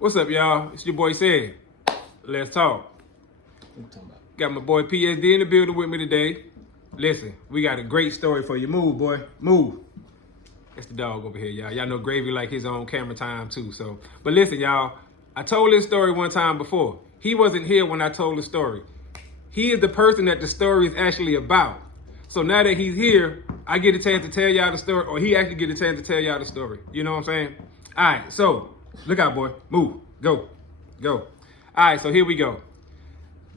What's up, y'all? It's your boy Sid. Let's talk. What you talking about? Got my boy PSD in the building with me today. Listen, we got a great story for you. Move, boy. Move. That's the dog over here, y'all. Y'all know Gravy like his own camera time, too. So, but listen, y'all. I told this story one time before. He wasn't here when I told the story. He is the person that the story is actually about. So now that he's here, I get a chance to tell y'all the story, or he actually get a chance to tell y'all the story. You know what I'm saying? All right, so look out, boy. Move. Go. Go. All right, so here we go.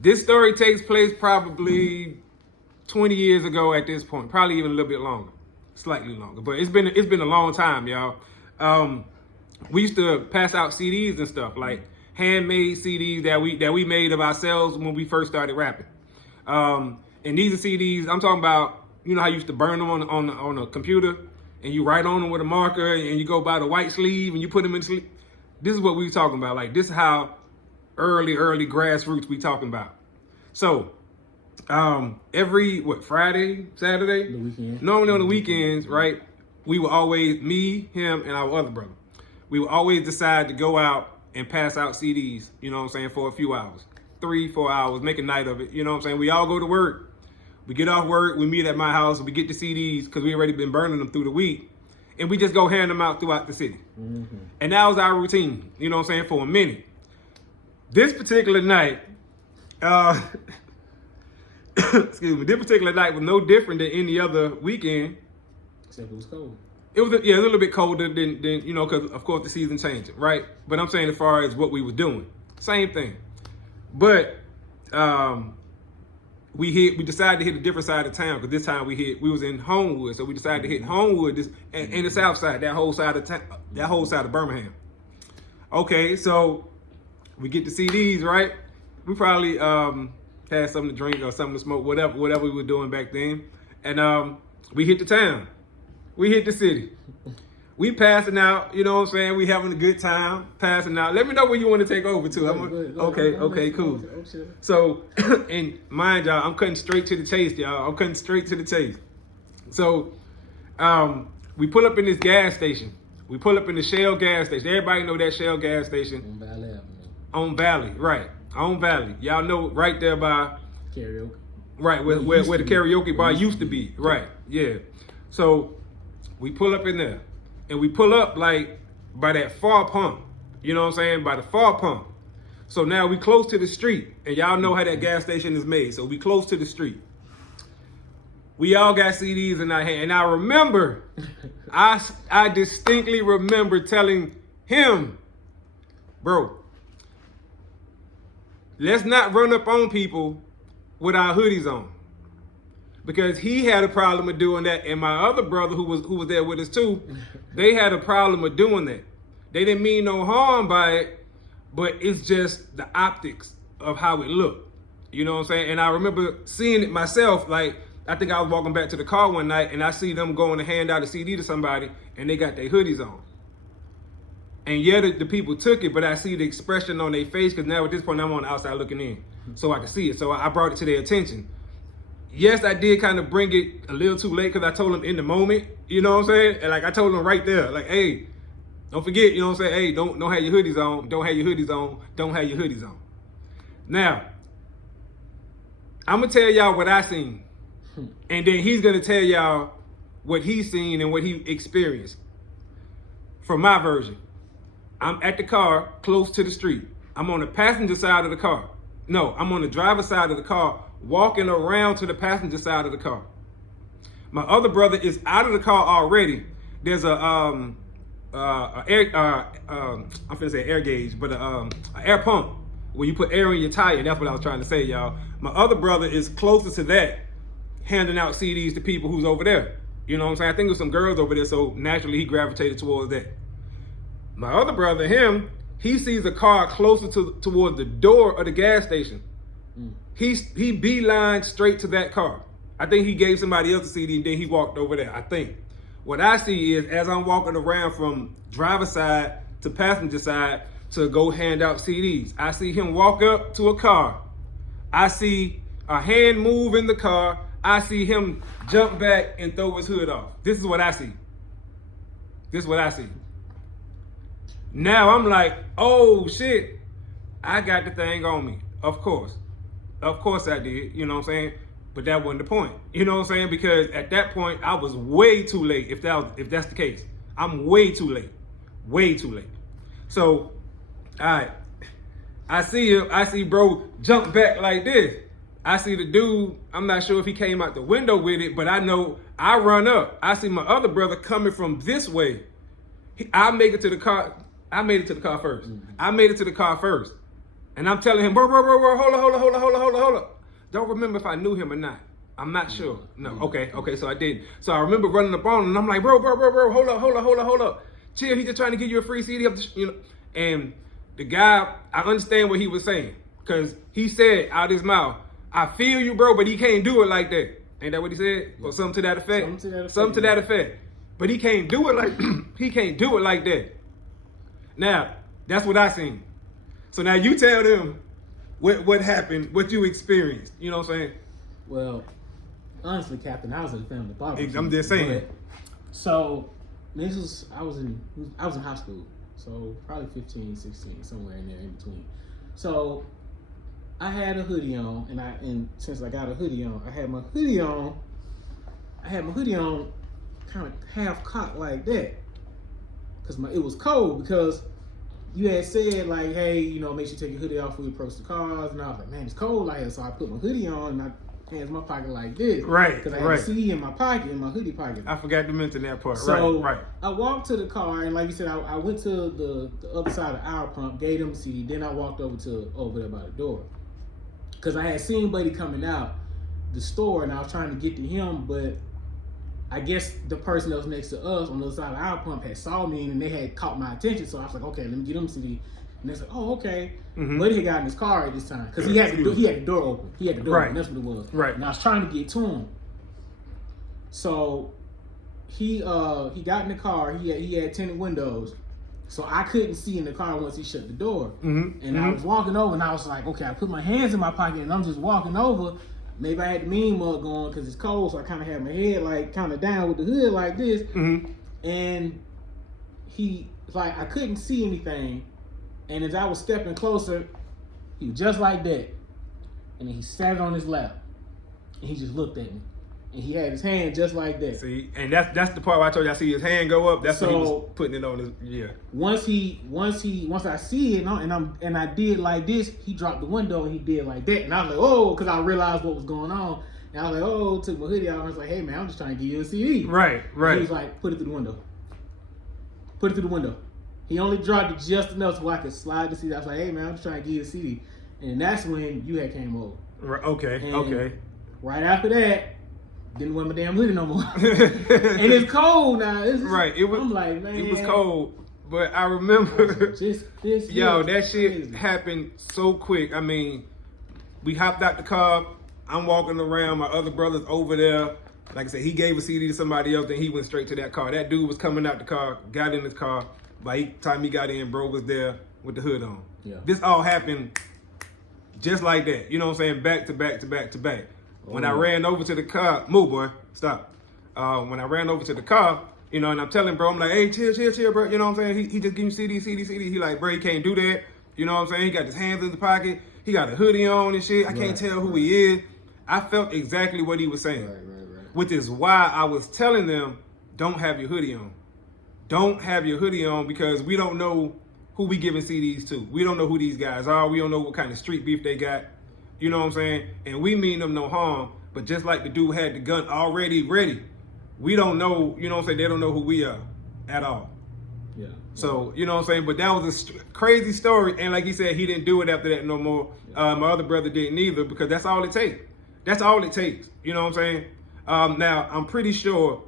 This story takes place probably 20 years ago at this point, probably even a little bit longer, slightly longer. But it's been a long time, y'all. We used to pass out CDs and stuff, like handmade CDs that we made of ourselves when we first started rapping. And these are CDs, I'm talking about, you know how you used to burn them on a computer and you write on them with a marker and you go by the white sleeve and you put them in the sleeve. This is what we talking about. Like, this is how early grassroots we talking about. So, every, Friday, Saturday? The weekend. Normally on the weekends, right? We would always, me, him, and our other brother, we would always decide to go out and pass out CDs, you know what I'm saying, for a few hours. 3-4 hours, make a night of it, you know what I'm saying? We all go to work. We get off work, we meet at my house, we get the CDs because we already been burning them through the week. And we just go hand them out throughout the city. Mm-hmm. And that was our routine, you know what I'm saying, for a minute. This particular night, excuse me, this particular night was no different than any other weekend. Except it was cold. It was, a little bit colder than you know, because of course the season changing, right? But I'm saying as far as what we were doing, same thing. But we decided to hit a different side of town because this time we was in Homewood, so we decided to hit Homewood and the south side, that whole side of Birmingham. Okay, so we get the CDs, right? We probably had something to drink or something to smoke, whatever we were doing back then, and we hit the town, we hit the city. We passing out, you know what I'm saying? We having a good time, passing out. Let me know where you want to take over to. Okay, cool. So, and mind y'all, I'm cutting straight to the chase, y'all. I'm cutting straight to the chase. So, we pull up in this gas station. We pull up in the Shell gas station. Everybody know that Shell gas station. On Valley Avenue. On Valley, right. On Valley. Y'all know right there by... Karaoke. Right, where the karaoke bar used to be. Right, yeah. So, we pull up in there. And we pull up like by that far pump, you know what I'm saying? By the far pump. So now we close to the street, and y'all know how that gas station is made. So we close to the street. We all got CDs in our hand. And I remember, I distinctly remember telling him, bro, let's not run up on people with our hoodies on. Because he had a problem with doing that, and my other brother who was there with us too, they had a problem with doing that. They didn't mean no harm by it, but it's just the optics of how it looked. You know what I'm saying? And I remember seeing it myself. Like, I think I was walking back to the car one night, and I see them going to hand out a CD to somebody, and they got their hoodies on. And yeah, the people took it, but I see the expression on their face, because now at this point I'm on the outside looking in, so I can see it. So I brought it to their attention. Yes, I did kind of bring it a little too late because I told him in the moment, you know what I'm saying? And like I told him right there, like, hey, don't forget, you know what I'm saying? Hey, don't have your hoodies on. Don't have your hoodies on. Don't have your hoodies on. Now, I'm going to tell y'all what I seen. And then he's going to tell y'all what he's seen and what he experienced. For my version, I'm at the car close to the street. I'm on the passenger side of the car. No, I'm on the driver's side of the car, walking around to the passenger side of the car. My other brother is out of the car already. There's I'm finna say air gauge, but an air pump where you put air in your tire. That's what I was trying to say, y'all. My other brother is closer to that, handing out CDs to people who's over there. You know what I'm saying? I think there's some girls over there, so naturally he gravitated towards that. My other brother, him, he sees a car closer toward the door of the gas station. He beelined straight to that car. I think he gave somebody else a CD and then he walked over there, I think. What I see is, as I'm walking around from driver's side to passenger side to go hand out CDs, I see him walk up to a car. I see a hand move in the car. I see him jump back and throw his hood off. This is what I see. This is what I see. Now I'm like, oh shit, I got the thing on me. Of course I did. You know what I'm saying? But that wasn't the point. You know what I'm saying? Because at that point I was way too late. If that's the case, I'm way too late. Way too late. So, all right. I see bro jump back like this. I see the dude, I'm not sure if he came out the window with it, but I know I run up. I see my other brother coming from this way. I make it to the car. I made it to the car first. I made it to the car first. And I'm telling him, bro, hold up. Don't remember if I knew him or not. I'm not sure. No, okay, so I didn't. So I remember running up on him and I'm like, bro, hold up. Chill, he's just trying to give you a free CD, And the guy, I understand what he was saying. Because he said out his mouth, I feel you, bro, but he can't do it like that. Ain't that what he said? Or something to that effect? Something to that effect. But he can't do it like that. Now, that's what I seen. So now you tell them what happened, what you experienced. You know what I'm saying? Well, honestly, Captain, I was at the family barbecue. I'm just saying. So I was in high school. So probably 15, 16, somewhere in there in between. So I had a hoodie on, and since I got a hoodie on, I had my hoodie on kind of half cocked like that. Cause it was cold, because you had said like, hey, make sure you take your hoodie off when you approach the cars, and I was like, man, it's cold out here, so I put my hoodie on and I hands in my pocket like this, right? Because I had a CD in my pocket, in my hoodie pocket. I forgot to mention that part. So right. I walked to the car, and like you said, I went to the other side of our pump, gave them the CD, then I walked over there by the door, because I had seen Buddy coming out the store, and I was trying to get to him, but I guess the person that was next to us on the other side of our pump had saw me, and they had caught my attention. So I was like, okay, let me get them CD. And they said, oh, okay. Mm-hmm. Buddy had got in his car at this time, because he had the door open. He had the door open. That's what it was. Right. And I was trying to get to him. So he got in the car. He had tinted windows, so I couldn't see in the car once he shut the door. Mm-hmm. And I was walking over, and I was like, okay, I put my hands in my pocket, and I'm just walking over. Maybe I had the mean mug on because it's cold, so I kind of had my head like kind of down with the hood like this. Mm-hmm. And I couldn't see anything. And as I was stepping closer, he was just like that. And then he sat on his lap, and he just looked at me. And he had his hand just like that. See, and that's the part where I told you I see his hand go up. That's when he was putting it on his Once I see it and I did like this, he dropped the window and he did like that. And I was like, oh, because I realized what was going on. And I was like, oh, took my hoodie out. And I was like, hey man, I'm just trying to give you a CD. Right. And he was like, put it through the window. He only dropped it just enough so I could slide the CD. I was like, hey man, I'm just trying to give you a CD. And that's when you had came over. Right. Okay. Right after that, didn't wear my damn hoodie no more. And it's cold now. Right. I'm like, man. It was cold. But I remember just this. Yo, that shit crazy. happened so quick. I mean, we hopped out the car. I'm walking around. My other brother's over there. Like I said, he gave a CD to somebody else, then he went straight to that car. That dude was coming out the car, got in his car. By the time he got in, bro was there with the hood on. Yeah. This all happened just like that. You know what I'm saying? Back to back to back to back. When I ran over to the car, move boy, stop. When I ran over to the car, and I'm telling bro, I'm like, hey, chill, bro. You know what I'm saying? He just give me CD. He like, bro, he can't do that. You know what I'm saying? He got his hands in his pocket. He got a hoodie on and shit. I can't tell who he is. I felt exactly what he was saying. Right. Which is why I was telling them, don't have your hoodie on. Don't have your hoodie on, because we don't know who we giving CDs to. We don't know who these guys are. We don't know what kind of street beef they got. You know what I'm saying? And we mean them no harm, but just like the dude had the gun already ready, we don't know, you know what I'm saying? They don't know who we are at all. Yeah. So, you know what I'm saying? But that was a crazy story. And like he said, he didn't do it after that no more. My other brother didn't either, because that's all it takes. That's all it takes. You know what I'm saying? Now, I'm pretty sure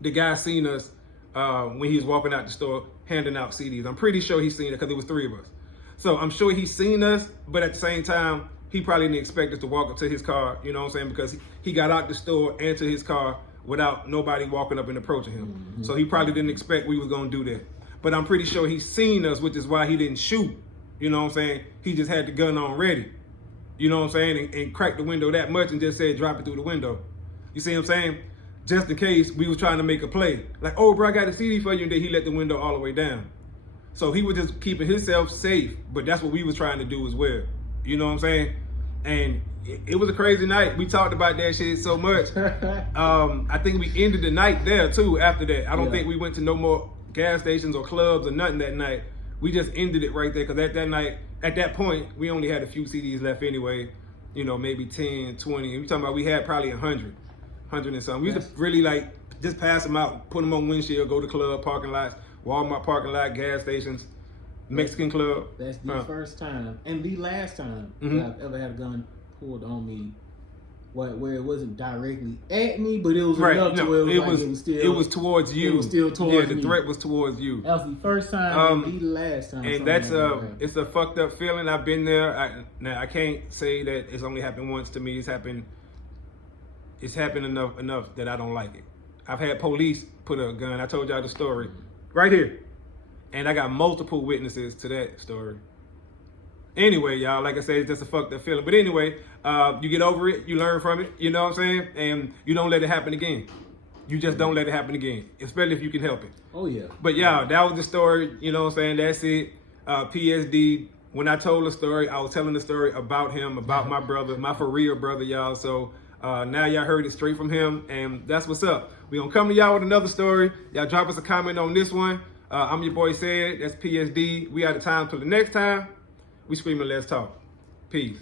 the guy seen us when he was walking out the store handing out CDs. I'm pretty sure he's seen it because there was 3 of us. So I'm sure he's seen us, but at the same time, he probably didn't expect us to walk up to his car, you know what I'm saying? Because he got out the store and to his car without nobody walking up and approaching him. Mm-hmm. So he probably didn't expect we was gonna do that. But I'm pretty sure he's seen us, which is why he didn't shoot. You know what I'm saying? He just had the gun on ready. You know what I'm saying? And cracked the window that much and just said, drop it through the window. You see what I'm saying? Just in case we was trying to make a play. Like, oh, bro, I got a CD for you. And then he let the window all the way down. So he was just keeping himself safe, but that's what we was trying to do as well. You know what I'm saying? And it was a crazy night. We talked about that shit so much. I think we ended the night there too after that. I don't think we went to no more gas stations or clubs or nothing that night. We just ended it right there because at that point, we only had a few CDs left anyway. You know, maybe 10, 20. We talking about we had probably 100 and something. We used to really like just pass them out, put them on windshield, go to club, parking lots, Walmart parking lot, gas stations, Mexican club. That's the first time and the last time that I've ever had a gun pulled on me, where it wasn't directly at me, but it was enough to where it was towards you. It was still towards me. The threat was towards you. That was the first time and the last time. And that's it's a fucked up feeling. I've been there. Now I can't say that it's only happened once to me. It's happened enough that I don't like it. I've had police put a gun. I told y'all the story right here, and I got multiple witnesses to that story. Anyway, y'all, like I said, it's just a fucked up feeling. But anyway, you get over it, you learn from it, you know what I'm saying? And you don't let it happen again. You just don't let it happen again, especially if you can help it. Oh, yeah. But y'all, that was the story, you know what I'm saying? That's it. PSD, when I told the story, I was telling the story about him, about my brother, my for real brother, y'all. So now y'all heard it straight from him, and that's what's up. We gonna come to y'all with another story. Y'all drop us a comment on this one. I'm your boy Said, that's PSD. We out of time till the next time. We screaming, let's talk. Peace.